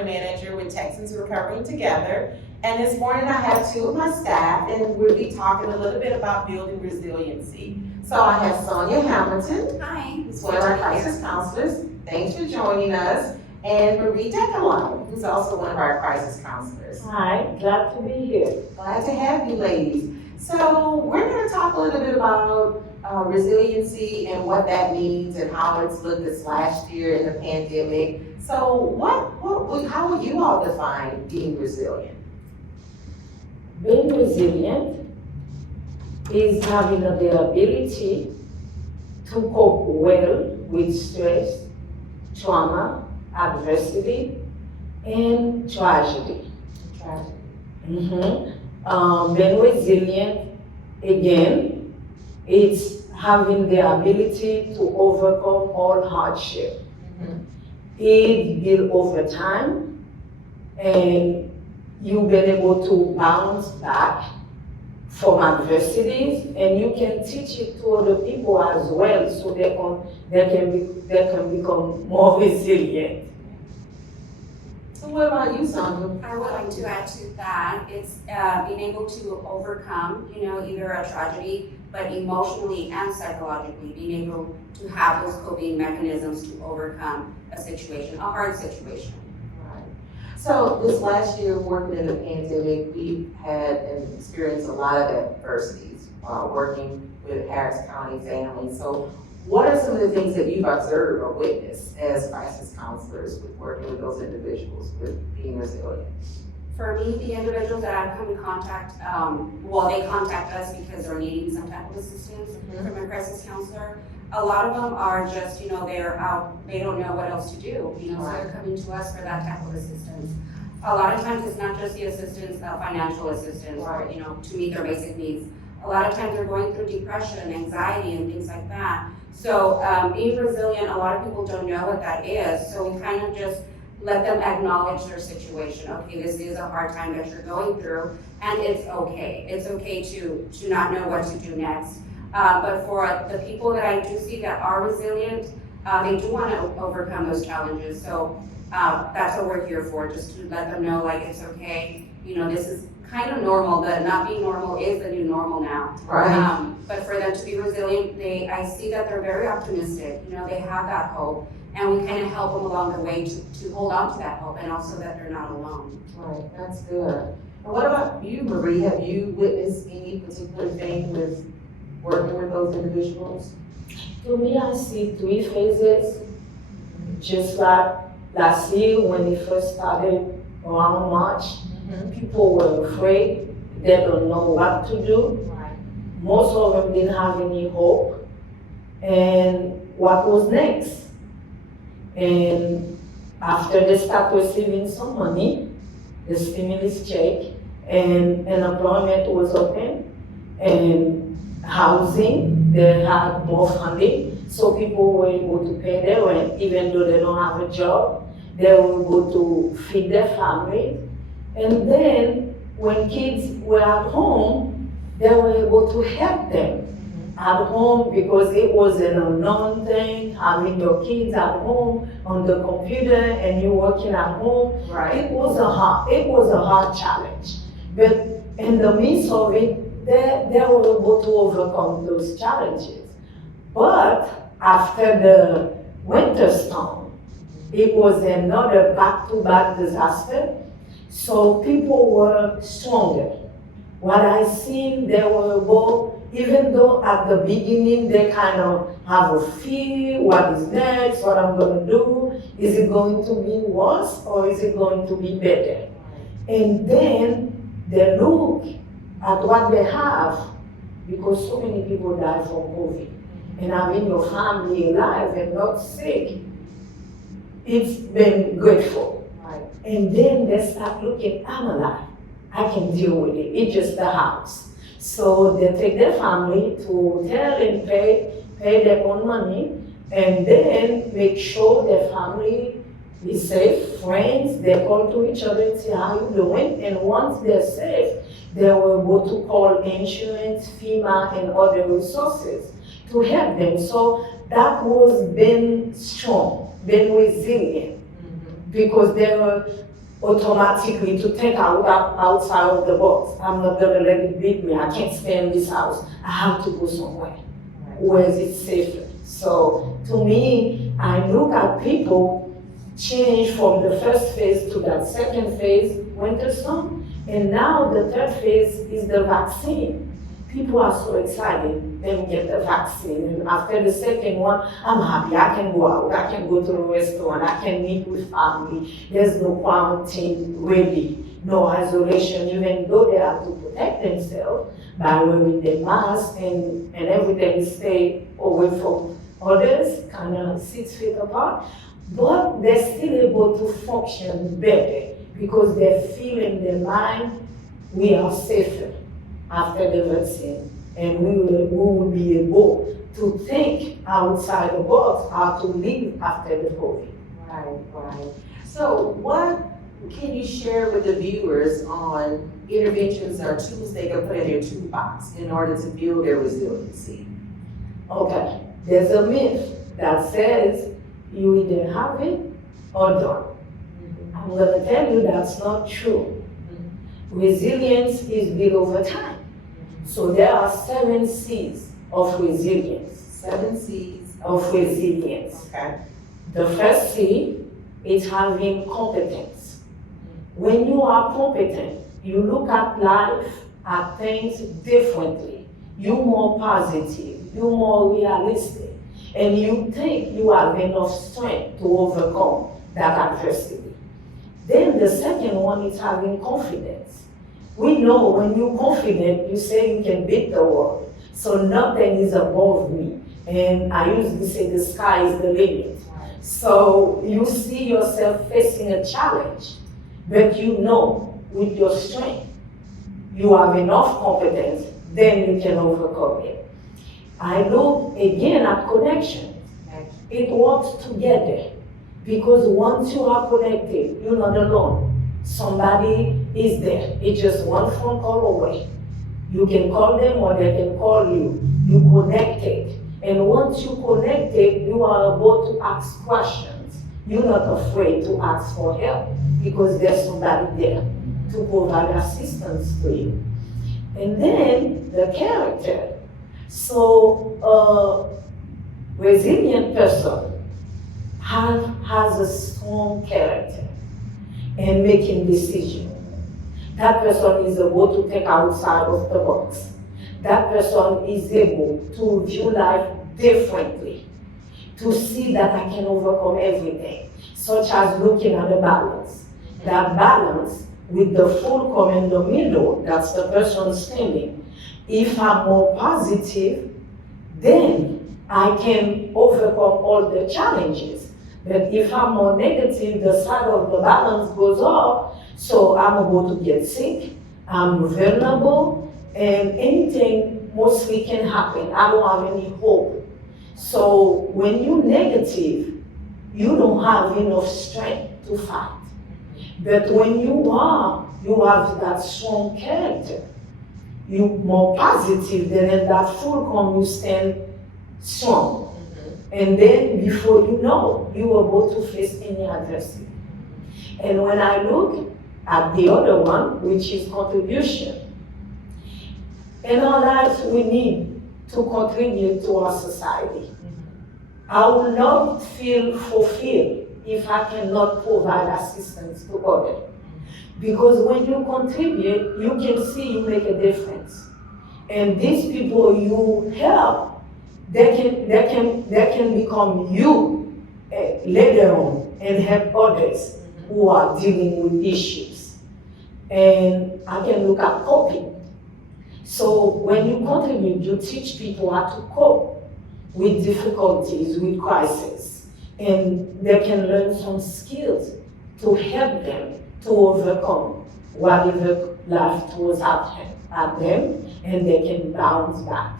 program manager with Texans Recovering Together. And this morning I have two of my staff, and we'll be talking a little bit about building resiliency. So I have Sonia Hamilton, Hi. who's one of our crisis counselors. Thanks for joining us. And Marie Decalone, who's also one of our crisis counselors. Hi, glad to be here. Glad to have you ladies. So we're going to talk a little bit about resiliency and what that means and how it's looked this last year in the pandemic. So how would you all define being resilient? Being resilient is having the ability to cope well with stress, trauma, adversity, and tragedy. Being resilient, again, it's having the ability to overcome all hardship. It builds over time, and you've been able to bounce back from adversities, and you can teach it to other people as well, so they can become more resilient. So what about you, Sandra? I would like to add to that. It's being able to overcome, either a tragedy, but emotionally and psychologically, being able to have those coping mechanisms to overcome a situation, a hard situation. Right. So this last year, working in the pandemic, we had and experienced a lot of adversities working with Harris County families. So what are some of the things that you've observed or witnessed as crisis counselors with working with those individuals with being resilient? For me, the individuals that I've come in contact, they contact us because they're needing some type of assistance from a crisis counselor. A lot of them are just, they're out, they don't know what else to do, so they're coming to us for that type of assistance. A lot of times it's not just the assistance, financial assistance, or, to meet their basic needs. A lot of times they're going through depression, anxiety, and things like that. So being resilient, a lot of people don't know what that is, so we kind of just let them acknowledge their situation. Okay, this is a hard time that you're going through, and it's okay. It's okay to not know what to do next. But for the people that I do see that are resilient, they do want to overcome those challenges. So that's what we're here for, just to let them know, it's okay. This is kind of normal. The not being normal is the new normal now. Right. But for them to be resilient, I see that they're very optimistic. They have that hope. And we kind of help them along the way to hold on to that hope, and also that they're not alone. Right, that's good. And what about you, Marie? Have you witnessed any particular thing with working with those individuals? To me, I see three phases. Just like last year when it first started around March, people were afraid. They don't know what to do. Right. Most of them didn't have any hope. And what was next? And after they start receiving some money, the stimulus check, and unemployment was open, and housing, they had more funding, so people were able to pay their rent, even though they don't have a job. They were able to feed their family. And then, when kids were at home, they were able to help them at home, because it was an unknown thing, having your kids at home on the computer and you working at home. Right. It was a hard challenge. But in the midst of it, they were able to overcome those challenges. But after the winter storm, it was another back-to-back disaster. So people were stronger. What I seen, they were able, even though at the beginning they kind of have a fear, what is next, what I'm going to do, is it going to be worse or is it going to be better? And then they look at what they have, because so many people die from COVID. And having your family alive and not sick, it's been grateful. Right. And then they start looking, I'm alive, I can deal with it, it's just the house. So they take their family to hotel and pay their own money, and then make sure their family is safe, friends, they call to each other and say, how you doing? And once they're safe, they were able to call insurance, FEMA, and other resources to help them. So that was been strong, been resilient, because they were automatically to think outside of the box. I'm not gonna let it beat me. I can't stay in this house. I have to go somewhere where it's safer. So to me, I look at people change from the first phase to that second phase, winter storm, and now the third phase is the vaccine. People are so excited, they get the vaccine, and after the second one, I'm happy, I can go out, I can go to the restaurant, I can meet with family, there's no quarantine really, no isolation, even though they have to protect themselves by wearing their mask and everything, stay away from others, kind of 6 feet apart, but they're still able to function better because they feel in their mind, we are safer after the vaccine, and we will be able to think outside the box how to live after the COVID. Right. So what can you share with the viewers on interventions or tools they can put in their toolbox in order to build their resiliency? Okay, there's a myth that says you either have it or don't. I'm gonna tell you that's not true. Resilience is built over time. So there are 7 C's of resilience. 7 C's of resilience. Okay. The first C is having competence. When you are competent, you look at life, at things differently. You're more positive, you're more realistic, and you think you have enough strength to overcome that adversity. Then the second one is having confidence. We know when you're confident, you say you can beat the world. So nothing is above me. And I usually say the sky is the limit. So you see yourself facing a challenge, but you know with your strength, you have enough competence, then you can overcome it. I look again at connection. It works together because once you are connected, you're not alone. Somebody is there. It's just one phone call away. You can call them or they can call you. You connected. And once you connected, you are able to ask questions. You're not afraid to ask for help because there's somebody there to provide assistance to you. And then the character. So a resilient person has a strong character and making decisions. That person is able to think outside of the box. That person is able to view life differently, to see that I can overcome everything, such as looking at the balance. That balance with the fulcrum in the middle, that's the person standing. If I'm more positive, then I can overcome all the challenges. But if I'm more negative, the side of the balance goes up, so I'm able to get sick, I'm vulnerable, and anything mostly can happen. I don't have any hope. So when you're negative, you don't have enough strength to fight. But when you have that strong character, you're more positive, then in that fulcrum you stand strong. And then before you know, you are able to face any adversity. And when I look at the other one, which is contribution, in our lives we need to contribute to our society. I will not feel fulfilled if I cannot provide assistance to others. Because when you contribute, you can see you make a difference. And these people you help, they can become you later on and help others who are dealing with issues. And I can look at coping. So when you contribute, you teach people how to cope with difficulties, with crises, and they can learn some skills to help them to overcome whatever life throws at them, and they can bounce back.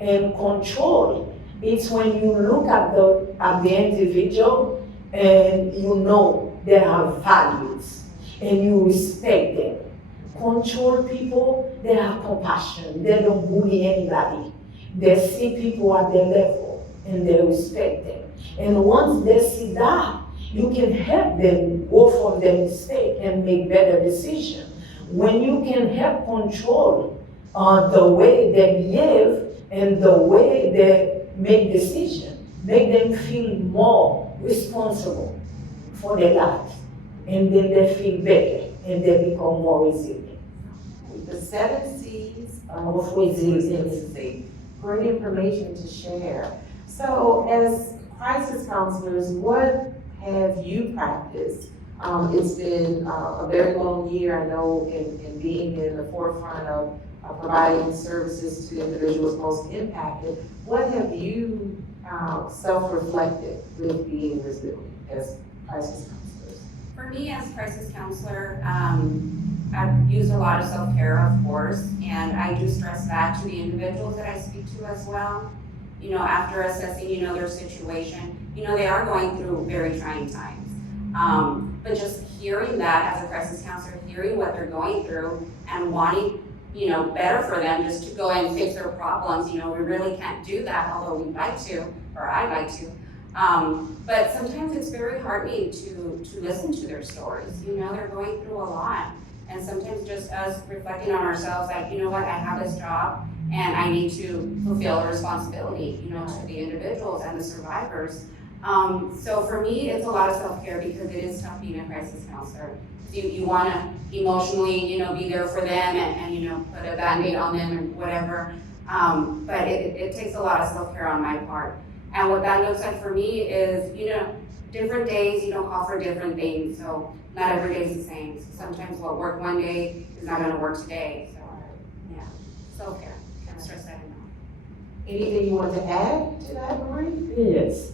And control, it's when you look at the individual and you know they have values and you respect them. Control people, they have compassion, they don't bully anybody. They see people at their level and they respect them. And once they see that, You can help them go from their mistake and make better decisions. When you can help control the way they behave and the way they make decisions, make them feel more responsible for their lives. And then they feel better and they become more resilient. The 7 C's Of resilience. resiliency. Great information to share. So as crisis counselors, what have you practiced? It's been a very long year, I know, in being in the forefront of providing services to individuals most impacted. What have you self-reflected with being resilient as crisis counselors? For me, as crisis counselor, I've used a lot of self-care, of course, and I do stress that to the individuals that I speak to as well. You know, after assessing, you know, their situation, you know, they are going through very trying times. But just hearing that as a crisis counselor, hearing what they're going through and wanting, you know, better for them, just to go and fix their problems, you know, we really can't do that, although we'd like to, or I'd like to. But sometimes it's very heartening to listen to their stories. You know, they're going through a lot. And sometimes just us reflecting on ourselves, like, you know what, I have this job and I need to fulfill a responsibility, you know, to the individuals and the survivors. So for me, it's a lot of self-care because it is tough being a crisis counselor. You want to emotionally, you know, be there for them and you know, put a Band-Aid on them and whatever. But it takes a lot of self-care on my part. And what that looks like for me is, you know, different days, you know, call for different things. So not every day is the same. So sometimes what worked one day is not going to work today. So yeah, self-care. Can't stress that enough. Anything you want to add to that, Marie? Yes.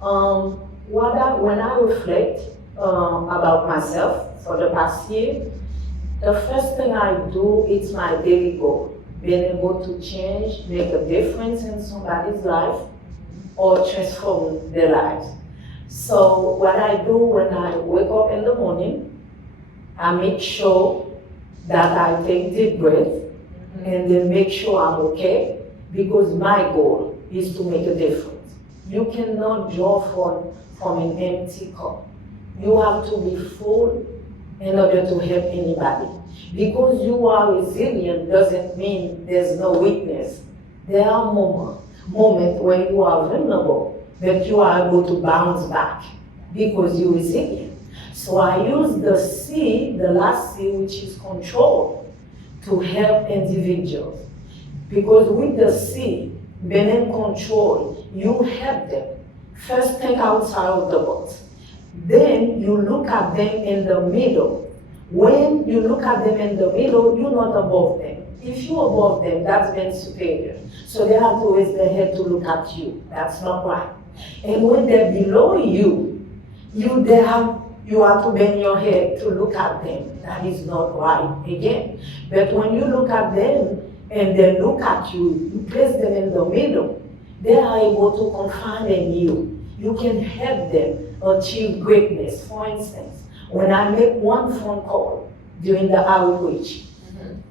When I reflect about myself for the past year, the first thing I do is my daily goal. Being able to change, make a difference in somebody's life or transform their lives. So what I do when I wake up in the morning, I make sure that I take deep breath and then make sure I'm okay, because my goal is to make a difference. You cannot draw from an empty cup. You have to be full in order to help anybody. Because you are resilient doesn't mean there's no weakness. There are moments where you are vulnerable, but you are able to bounce back because you're resilient. So I use the C, the last C, which is control, to help individuals. Because with the C, being in control, you help them. First, think outside of the box. Then you look at them in the middle. When you look at them in the middle, you're not above them. If you're above them, that's being superior. So they have to raise their head to look at you. That's not right. And when they're below you, you have to bend your head to look at them. That is not right again. But when you look at them and they look at you, you place them in the middle, they are able to confide in you. You can help them achieve greatness. For instance, when I make one phone call during the outreach,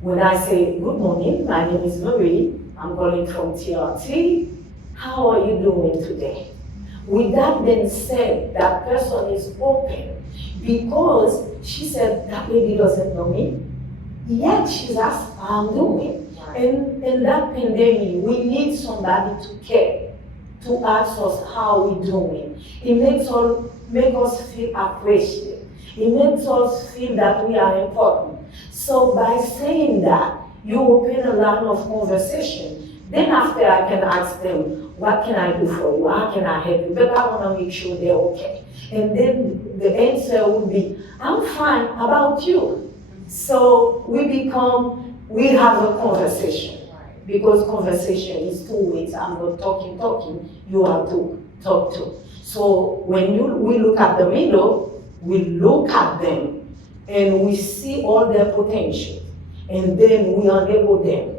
when I say, good morning, my name is Marie, I'm calling from TRT, how are you doing today? With that being said, that person is open because she said, that lady doesn't know me, yet she's asked how I'm doing. And in that pandemic, we need somebody to care, to ask us how we're doing. It makes us feel appreciated. It makes us feel that we are important. So by saying that, you open a line of conversation. Then after I can ask them, what can I do for you? How can I help you? But I want to make sure they're okay. And then the answer would be, I'm fine, how about you? So we have a conversation. Because conversation is two ways. I'm not talking, you have to talk to. So when we look at the middle, we look at them and we see all their potential. And then we enable them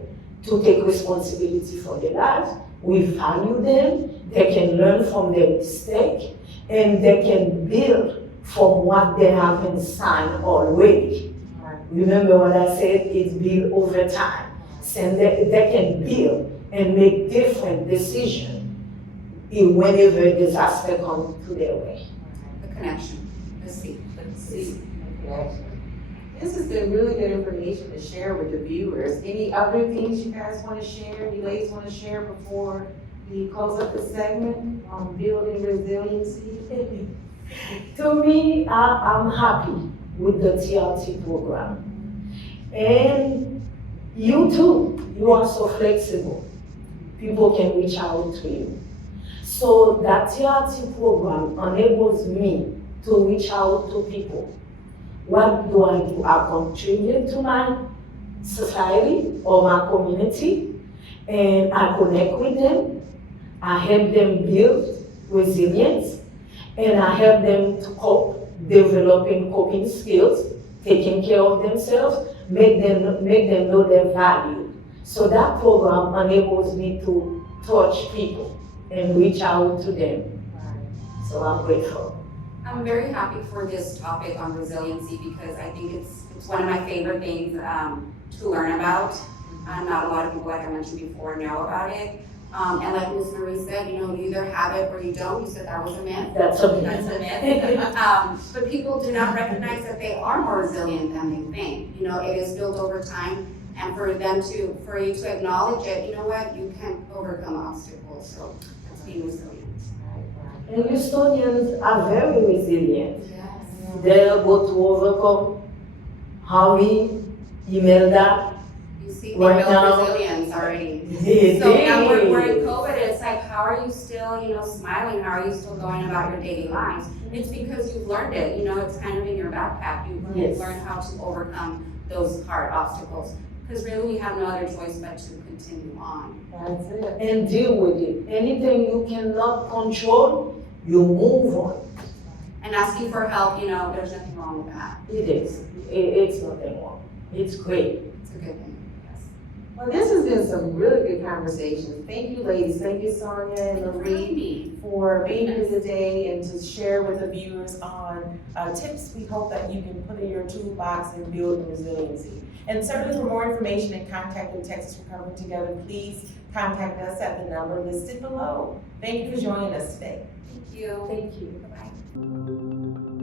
to take responsibility for their lives. We value them, they can learn from their mistake, and they can build from what they have inside already. Remember what I said, it's built over time. So they can build and make different decisions whenever disaster comes to their way. The connection, the C. See, connection. This has been really good information to share with the viewers. Any other things you guys want to share, you ladies want to share before we close up the segment on building resiliency? To me, I'm happy with the TRT program. And you too, you are so flexible. People can reach out to you. So that TRT program enables me to reach out to people. What do? I contribute to my society or my community, and I connect with them. I help them build resilience, and I help them to cope, developing coping skills, taking care of themselves, make them know their value. So that program enables me to touch people and reach out to them. So I'm grateful. I'm very happy for this topic on resiliency because I think it's one of my favorite things to learn about. Not a lot of people, like I mentioned before, know about it. And like Ms. Marie said, you either have it or you don't. You said that was a myth. That's a That's a myth. But people do not recognize that they are more resilient than they think. It is built over time, and for you to acknowledge it, you know what, you can overcome obstacles. So that's being resilient. And Houstonians are very resilient. Yes. They're able to overcome Harvey, Imelda. You see, they Right built now- resilience already. They So now we're in did. COVID, it's like, how are you still, smiling? How are you still going about your daily lives? It's because you've learned it, it's kind of in your backpack. You've Yes. learned how to overcome those hard obstacles. Because really, we have no other choice but to continue on. That's it. And deal with it. Anything you cannot control, you move on. And asking for help, there's nothing wrong with that. It is. It's nothing wrong. It's great. It's a good thing, yes. Well, this has been some really good conversations. Thank you, ladies. Thank you, Sonia and Thank you for Marie, having me. for being here today and to share with the viewers on tips we hope that you can put in your toolbox in building resiliency. And certainly for more information and contact with Texas Recovery Together, please contact us at the number listed below. Thank you for joining us today. Thank you. Thank you. Bye-bye.